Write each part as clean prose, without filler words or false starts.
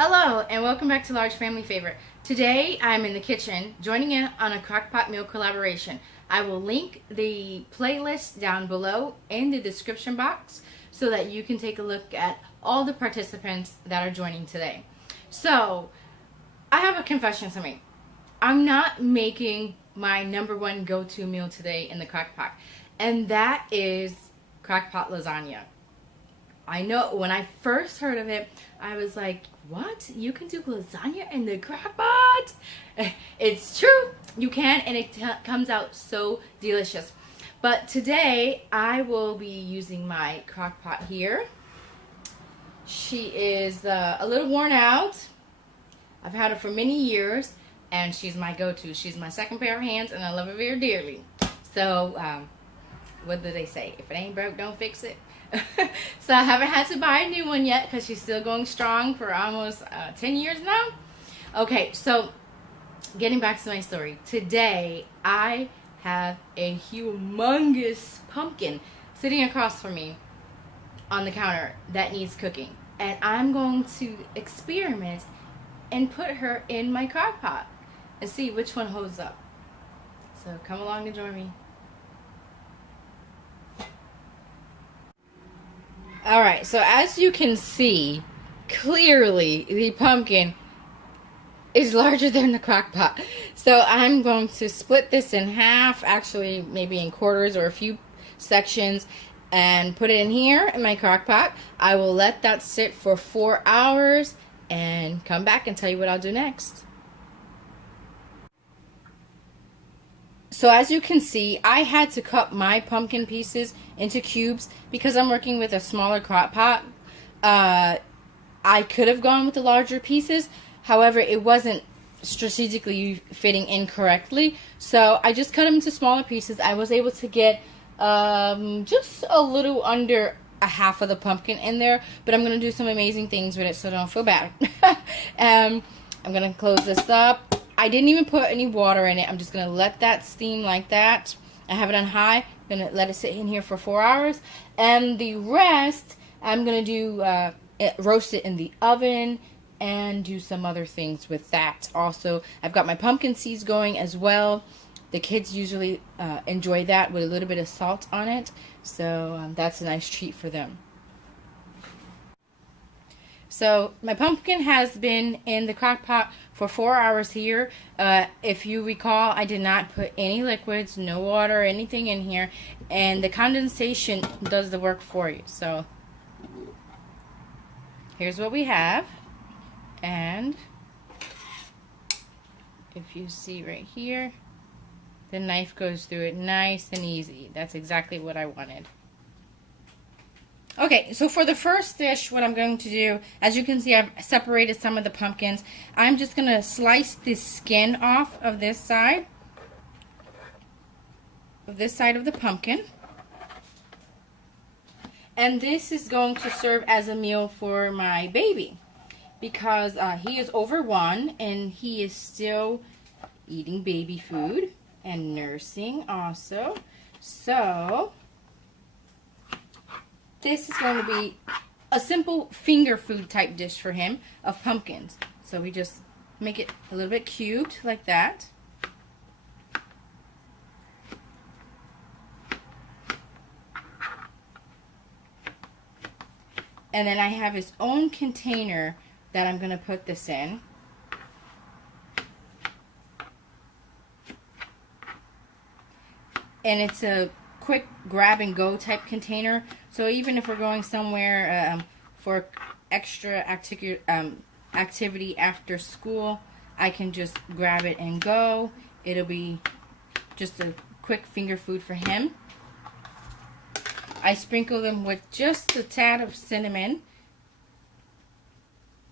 Hello and welcome back to Large Family Favorite. Today I'm in the kitchen joining in on a Crockpot meal collaboration. I will link the playlist down below in the description box so that you can take a look at all the participants that are joining today. So, I have a confession to make. I'm not making my number one go-to meal today in the Crockpot, and that is Crockpot lasagna. I know when I first heard of it, I was like, what? You can do lasagna in the Crockpot? It's true. You can, and it comes out so delicious. But today, I will be using my Crockpot here. She is a little worn out. I've had her for many years, and she's my go-to. She's my second pair of hands, and I love her very dearly. So, what do they say? If it ain't broke, don't fix it. So I haven't had to buy a new one yet because she's still going strong for almost 10 years now. Okay, so getting back to my story. Today I have a humongous pumpkin sitting across from me on the counter that needs cooking. And I'm going to experiment and put her in my crock pot and see which one holds up. So come along and join me. Alright, so as you can see, clearly the pumpkin is larger than the crock pot. So I'm going to split this in half, actually maybe in quarters or a few sections, and put it in here in my crock pot. I will let that sit for 4 hours and come back and tell you what I'll do next. So as you can see, I had to cut my pumpkin pieces into cubes because I'm working with a smaller crock pot. I could have gone with the larger pieces. However, it wasn't strategically fitting in correctly. So I just cut them into smaller pieces. I was able to get just a little under a half of the pumpkin in there. But I'm going to do some amazing things with it, so don't feel bad. I'm going to close this up. I didn't even put any water in it. I'm just going to let that steam like that. I have it on high. I'm going to let it sit in here for 4 hours. And the rest, I'm going to do roast it in the oven and do some other things with that. Also, I've got my pumpkin seeds going as well. The kids usually enjoy that with a little bit of salt on it. So that's a nice treat for them. So my pumpkin has been in the crock pot for 4 hours here. If you recall, I did not put any liquids, no water, anything in here. And the condensation does the work for you. So here's what we have. And if you see right here, the knife goes through it nice and easy. That's exactly what I wanted. Okay, so for the first dish, what I'm going to do, as you can see, I've separated some of the pumpkins. I'm just going to slice the skin off of this side of the pumpkin. And this is going to serve as a meal for my baby because he is over 1 and he is still eating baby food and nursing also. So this is going to be a simple finger food type dish for him of pumpkins. So we just make it a little bit cubed like that. And then I have his own container that I'm going to put this in. And it's a quick grab and go type container, so even if we're going somewhere for extra activity after school, I can just grab it and go. It'll be just a quick finger food for him. I sprinkle them with just a tad of cinnamon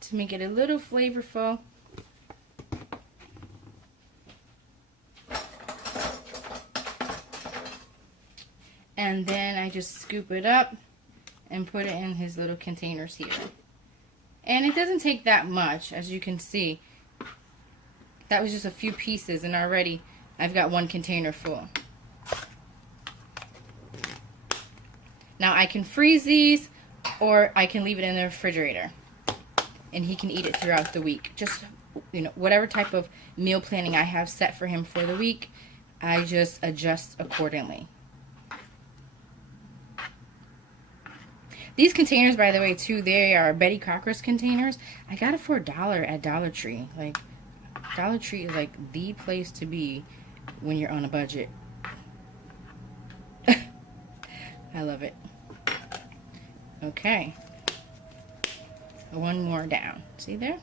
to make it a little flavorful. And then I just scoop it up and put it in his little containers here. And it doesn't take that much, as you can see. That was just a few pieces, and already I've got 1 container full. Now I can freeze these, or I can leave it in the refrigerator. and he can eat it throughout the week. Just, you know, whatever type of meal planning I have set for him for the week, I just adjust accordingly. These containers, by the way, too, they are Betty Crocker's containers. I got it for $1 at Dollar Tree. Like, Dollar Tree is like the place to be when you're on a budget. I love it. Okay. One more down. See there?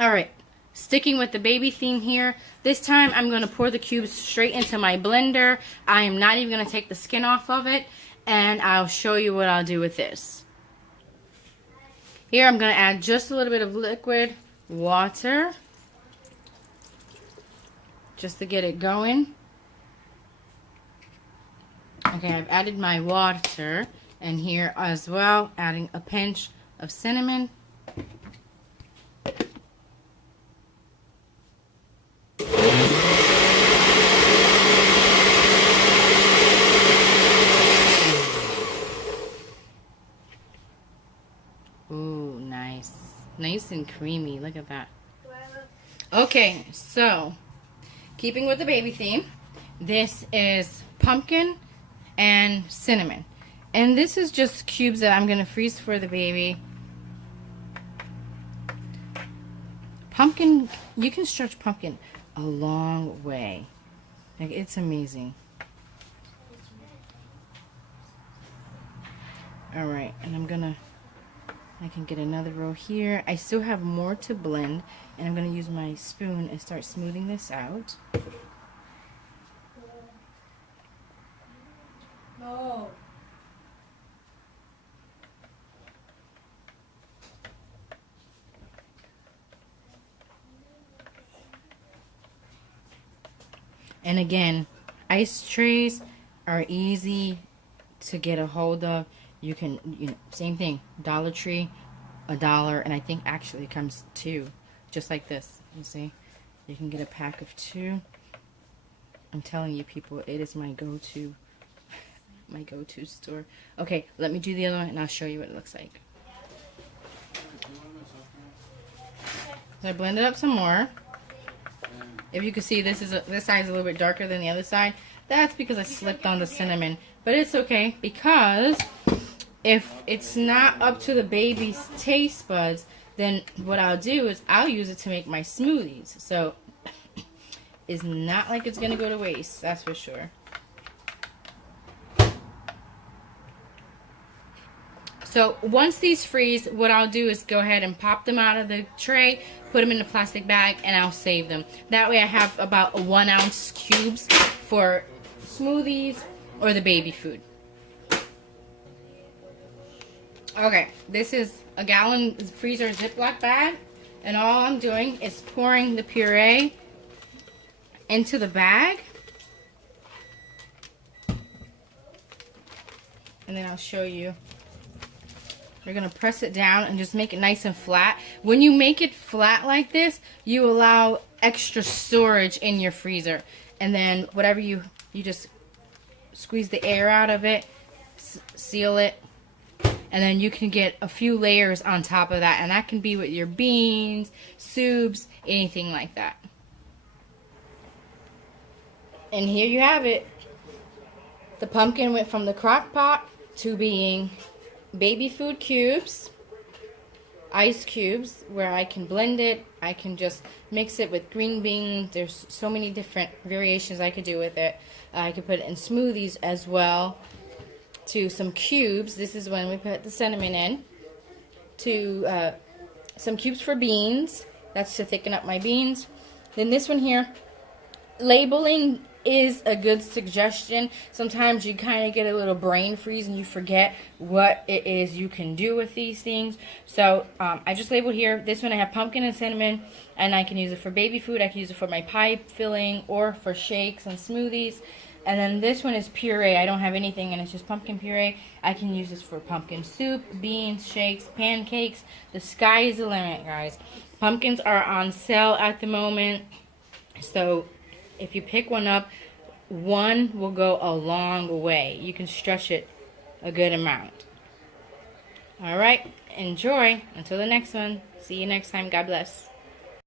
Alright. Sticking with the baby theme here. This time I'm going to pour the cubes straight into my blender. I am not even going to take the skin off of it. And I'll show you what I'll do with this. Here I'm going to add just a little bit of liquid water. Just to get it going. Okay, I've added my water. And here as well, adding a pinch of cinnamon. Ooh, nice. Nice and creamy. Look at that. Okay, so keeping with the baby theme, this is pumpkin and cinnamon. And this is just cubes that I'm going to freeze for the baby. Pumpkin, you can stretch pumpkin a long way. Like, it's amazing. Alright, and I can get another row here. I still have more to blend, and I'm going to use my spoon and start smoothing this out. No. And again, ice trays are easy to get a hold of. You can, you know, same thing, Dollar Tree, $1, and I think actually it comes 2, just like this. You see, you can get a pack of 2. I'm telling you, people, it is my go-to store. Okay, let me do the other one, and I'll show you what it looks like. So I blended up some more. If you can see, this side is a little bit darker than the other side. That's because I slipped on the cinnamon. But it's okay, because if it's not up to the baby's taste buds, then what I'll do is I'll use it to make my smoothies. So it's not like it's going to go to waste, that's for sure. So once these freeze, what I'll do is go ahead and pop them out of the tray, put them in a plastic bag, and I'll save them. That way I have about 1 ounce cubes for smoothies or the baby food. Okay, this is a gallon freezer Ziploc bag, and all I'm doing is pouring the puree into the bag. And then I'll show you. We're going to press it down and just make it nice and flat. When you make it flat like this, you allow extra storage in your freezer. And then whatever you just squeeze the air out of it, seal it, and then you can get a few layers on top of that. And that can be with your beans, soups, anything like that. And here you have it. The pumpkin went from the Crockpot to being baby food cubes, ice cubes, where I can blend it. I can just mix it with green beans. There's so many different variations I could do with it. I could put it in smoothies as well. To some cubes. This is when we put the cinnamon in. To some cubes for beans. That's to thicken up my beans. Then this one here, labeling is a good suggestion. Sometimes you kind of get a little brain freeze and you forget what it is you can do with these things. So I just labeled here. This one I have pumpkin and cinnamon, and I can use it for baby food. I can use it for my pie filling or for shakes and smoothies. And then this one is puree. I don't have anything, and it's just pumpkin puree. I can use this for pumpkin soup, beans, shakes, pancakes. The sky is the limit, guys. Pumpkins are on sale at the moment. So if you pick one up, one will go a long way. You can stretch it a good amount. All right, enjoy. Until the next one. See you next time. God bless.